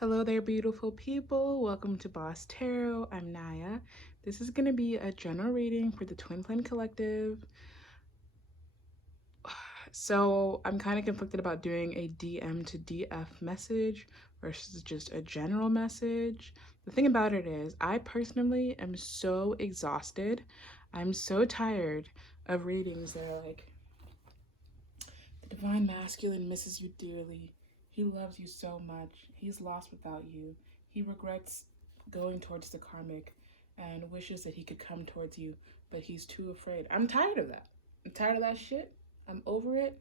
Hello there, beautiful people. Welcome to Boss Tarot. I'm Naya. This is going to be a general reading for the Twin Flame Collective. So I'm kind of conflicted about doing a DM to DF message versus just a general message. The thing about it is, I personally am so exhausted. I'm so tired of readings that are like, the Divine Masculine misses you dearly. He loves you so much. He's lost without you. He regrets going towards the karmic and wishes that he could come towards you, but he's too afraid. I'm tired of that. I'm tired of that shit. I'm over it.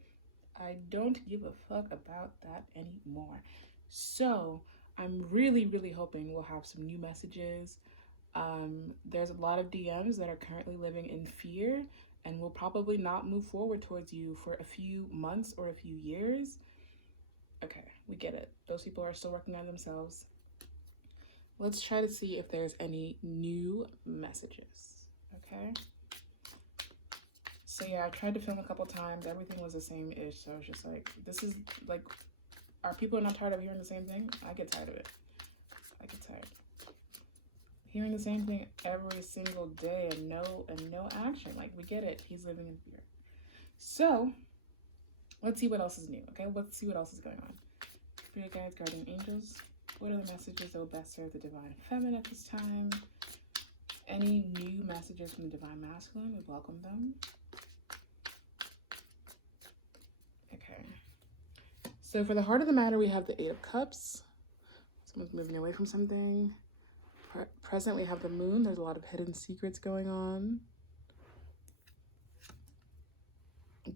I don't give a fuck about that anymore. So, I'm really hoping we'll have some new messages. There's a lot of DMs that are currently living in fear and will probably not move forward towards you for a few months or a few years. Okay, we get it. Those people are still working on themselves. Let's try to see if there's any new messages. Okay. So yeah, I tried to film a couple times. Everything was the same ish. So I was just like, this is like, are people not tired of hearing the same thing? I get tired of it. I get tired. Hearing the same thing every single day and no action. Like, we get it. He's living in fear. So let's see what else is new. Okay, let's see what else is going on. Spirit guides, guardian angels. What are the messages that will best serve the divine feminine at this time? Any new messages from the divine masculine, we welcome them. Okay. So for the heart of the matter, we have the Eight of Cups. Someone's moving away from something. Present, we have the moon. There's a lot of hidden secrets going on.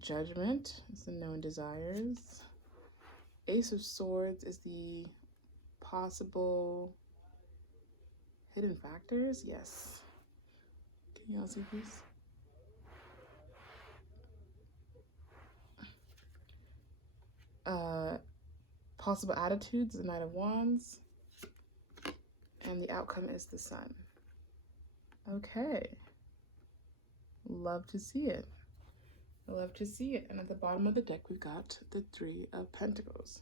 Judgment is the known desires. Ace of Swords is the possible hidden factors. Yes. Can y'all see this? Possible attitudes, the Knight of Wands. And the outcome is the Sun. Okay. Love to see it. Love to see it. And at the bottom of the deck, we've got the Three of Pentacles.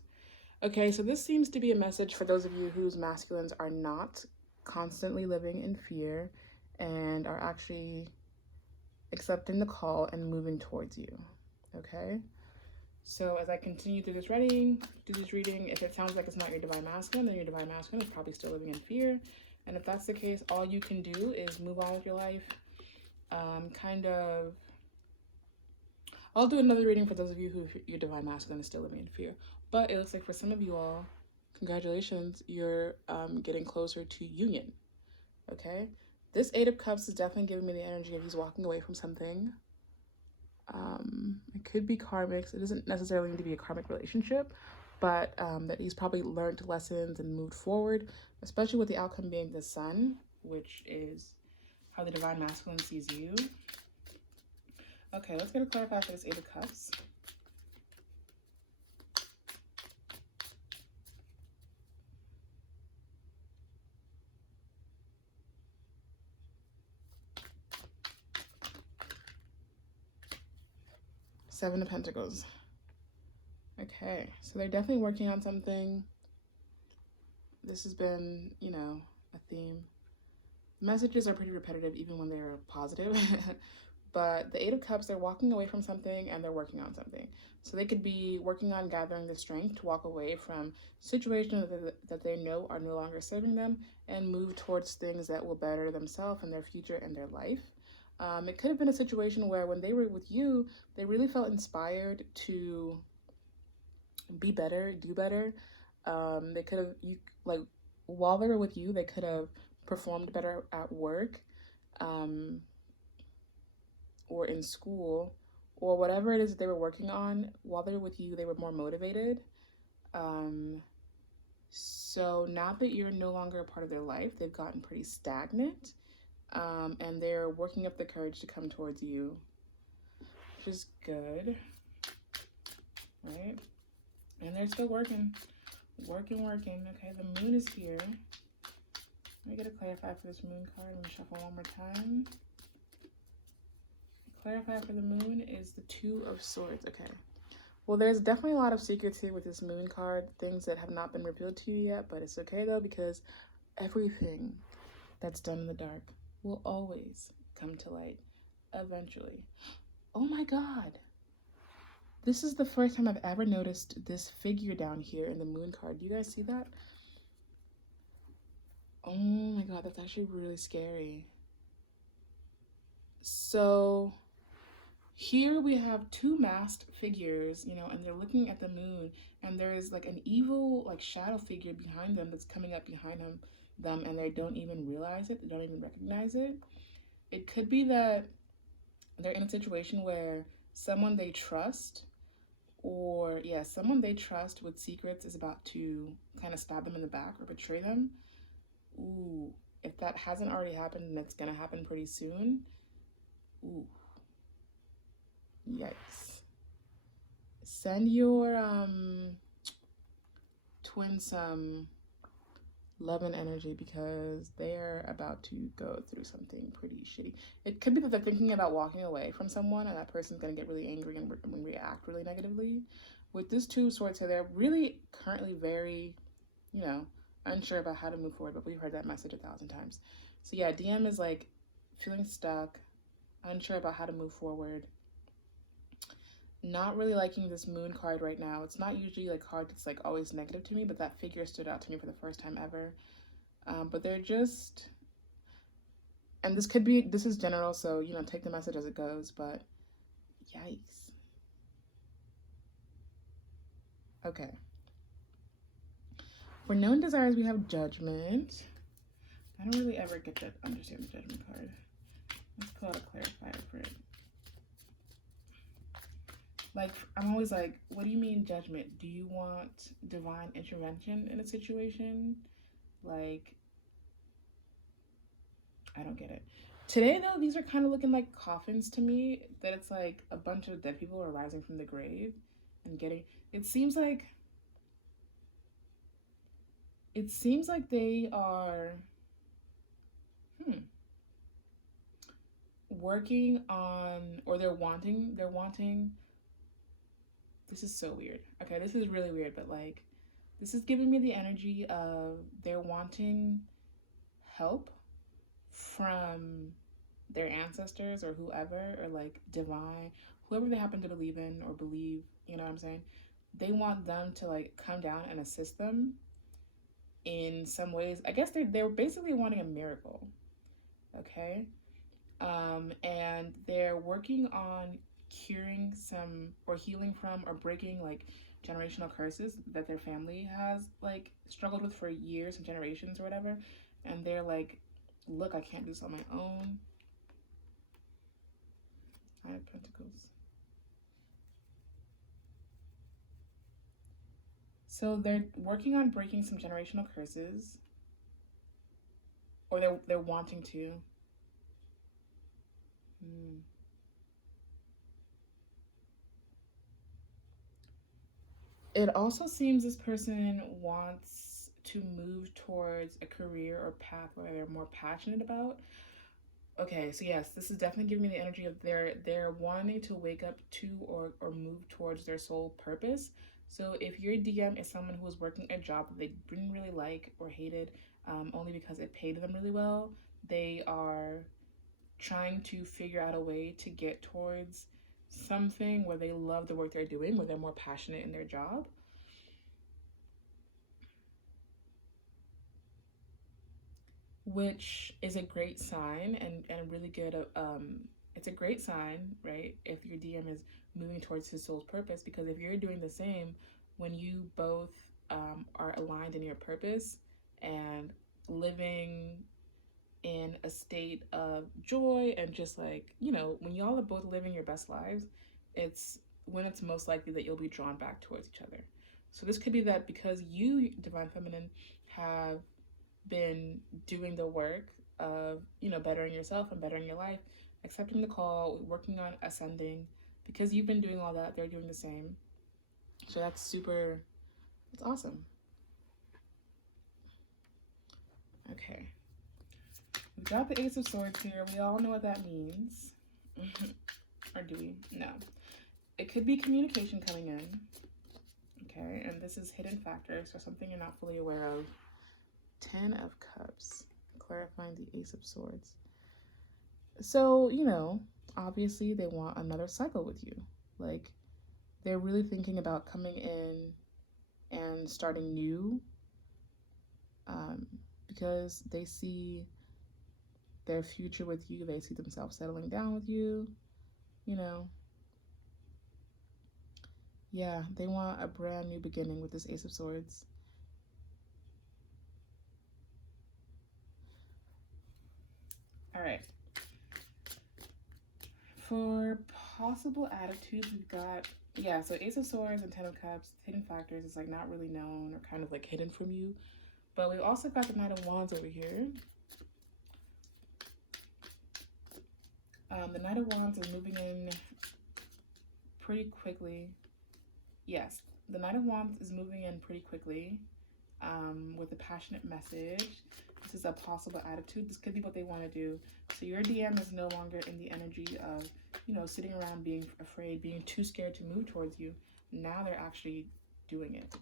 Okay, so this seems to be a message for those of you whose masculines are not constantly living in fear and are actually accepting the call and moving towards you. Okay? So as I continue through this reading, if it sounds like it's not your divine masculine, then your divine masculine is probably still living in fear. And if that's the case, all you can do is move on with your life. I'll do another reading for those of you who your divine masculine is still living in fear. But it looks like for some of you all, congratulations, you're getting closer to union. Okay? This Eight of Cups is definitely giving me the energy of he's walking away from something. It could be karmics. It doesn't necessarily need to be a karmic relationship, but that he's probably learned lessons and moved forward, especially with the outcome being the Sun, which is how the divine masculine sees you. Okay, let's get a clarify for this Eight of Cups. Seven of Pentacles. Okay, so they're definitely working on something. This has been, you know, a theme. Messages are pretty repetitive even when they're positive. But the Eight of Cups, they're walking away from something and they're working on something. So they could be working on gathering the strength to walk away from situations that they know are no longer serving them and move towards things that will better themselves and their future and their life. It could have been a situation where when they were with you, they really felt inspired to be better, do better. They could have, while they were with you, they could have performed better at work. Or in school, or whatever it is that they were working on. While they were with you, they were more motivated. So now that you're no longer a part of their life, they've gotten pretty stagnant, and they're working up the courage to come towards you, which is good, right? And they're still working. Okay, the moon is here. Let me get a clarify for this moon card. Let me shuffle one more time. Clarify for the moon is the Two of Swords. Okay, Well, there's definitely a lot of secrets here with this moon card, things that have not been revealed to you yet, but it's okay though, because everything that's done in the dark will always come to light eventually. Oh my God. This is the first time I've ever noticed this figure down here in the moon card. Do you guys see that? Oh my God, that's actually really scary. So here we have two masked figures, you know, and they're looking at the moon, and there's like an evil, like shadow figure behind them that's coming up behind them, and they don't even realize it, they don't even recognize it. It could be that they're in a situation where someone they trust, or yeah, someone they trust with secrets is about to kind of stab them in the back or betray them. Ooh, if that hasn't already happened and it's gonna happen pretty soon. Ooh, yikes. Send your twin some love and energy, because they're about to go through something pretty shitty. It could be that they're thinking about walking away from someone, and that person's gonna get really angry and react really negatively. With this Two of Swords here, they're really currently very, you know, unsure about how to move forward, but we've heard that message 1,000 times. So yeah, DM is like feeling stuck, unsure about how to move forward. Not really liking this moon card right now. It's not usually like card that's like always negative to me, but that figure stood out to me for the first time ever. But they're just, and this is general, so you know, take the message as it goes, but yikes. Okay. For known desires, we have Judgment. I don't really ever get to understand the Judgment card. Let's pull out a clarifier for it. Like, I'm always like, what do you mean judgment? Do you want divine intervention in a situation? Like, I don't get it. Today, though, these are kind of looking like coffins to me, that it's like a bunch of dead people are rising from the grave and getting, it seems like they are, working on, or they're wanting, this is so weird. Okay, this is really weird, but like, this is giving me the energy of they're wanting help from their ancestors or whoever, or like divine, whoever they happen to believe in or believe, you know what I'm saying? They want them to like come down and assist them in some ways. I guess they're basically wanting a miracle. Okay. And they're working on curing some, or healing from, or breaking like generational curses that their family has like struggled with for years and generations or whatever. And they're like, look, I can't do this on my own. I have Pentacles. So they're working on breaking some generational curses, or they're wanting to. It also seems this person wants to move towards a career or path where they're more passionate about. Okay, so yes, this is definitely giving me the energy of they're wanting to wake up to, or move towards their soul purpose. So if your DM is someone who was working a job that they didn't really like or hated, only because it paid them really well, they are trying to figure out a way to get towards something where they love the work they're doing, where they're more passionate in their job. Which is a great sign, and really good. It's a great sign, right? If your DM is moving towards his soul's purpose, because if you're doing the same, when you both are aligned in your purpose and living in a state of joy, and just like, you know, when y'all are both living your best lives, it's when it's most likely that you'll be drawn back towards each other. So this could be that because you, Divine Feminine, have been doing the work of, you know, bettering yourself and bettering your life, accepting the call, working on ascending, because you've been doing all that, they're doing the same. So that's awesome. Okay. We got the Ace of Swords here. We all know what that means. Or do we? No. it could be communication coming in. Okay, and this is hidden factors, so something you're not fully aware of. 10 of Cups, clarifying the Ace of Swords. So, you know, obviously they want another cycle with you. Like, they're really thinking about coming in and starting new, because they see their future with you. They see themselves settling down with you, you know. Yeah, they want a brand new beginning with this Ace of Swords. All right. For possible attitudes, we've got, yeah, so Ace of Swords and 10 of Cups. Hidden factors is like not really known or kind of like hidden from you. But we've also got the Knight of Wands over here. The Knight of Wands is moving in pretty quickly. Yes, the Knight of Wands is moving in pretty quickly, with a passionate message. This is a possible attitude. This could be what they want to do. So your DM is no longer in the energy of, you know, sitting around being afraid, being too scared to move towards you. Now they're actually doing it.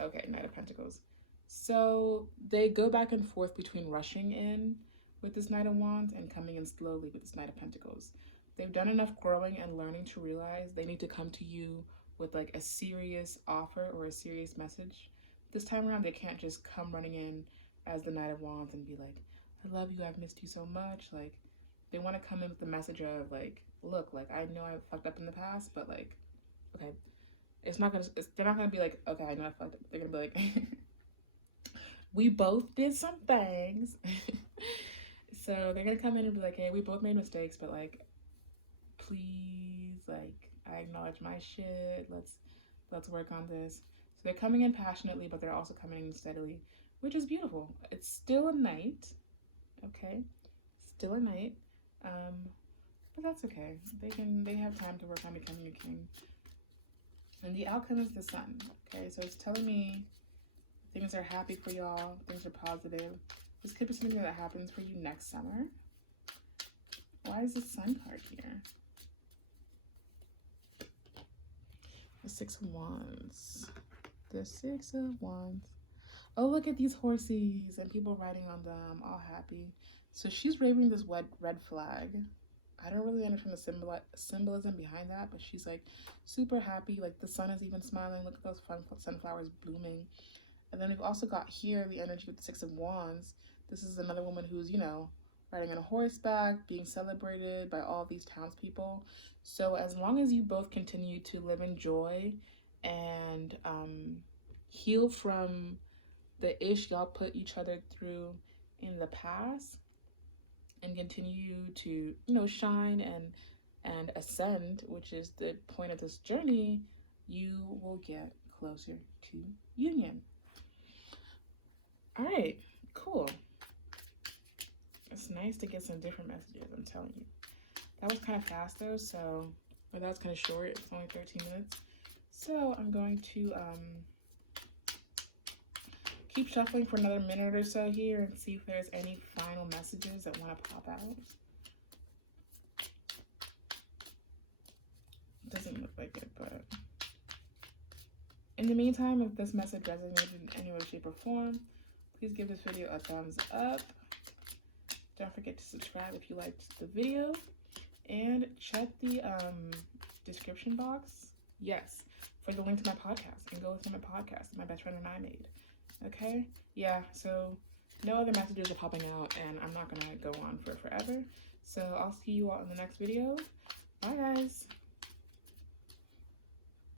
Okay, Knight of Pentacles. So they go back and forth between rushing in with this Knight of Wands and coming in slowly with this Knight of Pentacles. They've done enough growing and learning to realize they need to come to you with like a serious offer or a serious message. This time around, they can't just come running in as the Knight of Wands and be like, I love you, I've missed you so much. Like, they want to come in with the message of like, look, like, I know I fucked up in the past, but like, okay, they're not gonna be like, okay, I know I fucked up. They're gonna be like, we both did some things. So they're gonna come in and be like, hey, we both made mistakes, but like, please, like, I acknowledge my shit. Let's work on this. So they're coming in passionately, but they're also coming in steadily, which is beautiful. It's still a knight, okay? Still a knight, but that's okay. They have time to work on becoming a king. And the outcome is the Sun, okay? So it's telling me things are happy for y'all. Things are positive. This could be something that happens for you next summer. Why is the Sun card here? The Six of Wands. The Six of Wands. Oh, look at these horses and people riding on them, all happy. So she's waving this red flag. I don't really understand the symbolism behind that, but she's like super happy. Like the sun is even smiling. Look at those fun sunflowers blooming. And then we've also got here the energy with the Six of Wands. This is another woman who's, you know, riding on a horseback, being celebrated by all these townspeople. So as long as you both continue to live in joy and heal from the ish y'all put each other through in the past, and continue to, you know, shine and ascend, which is the point of this journey, you will get closer to union. All right, cool. It's nice to get some different messages, I'm telling you. That was kind of fast though, so, or that was kind of short. It's only 13 minutes. So I'm going to keep shuffling for another minute or so here and see if there's any final messages that want to pop out. Doesn't look like it, but in the meantime, if this message resonated in any way, shape, or form, please give this video a thumbs up. Don't forget to subscribe if you liked the video, and check the description box, yes, for the link to my podcast, and go listen to my podcast that my best friend and I made. Okay, yeah, so no other messages are popping out, and I'm not gonna go on for forever. So I'll see you all in the next video. Bye, guys.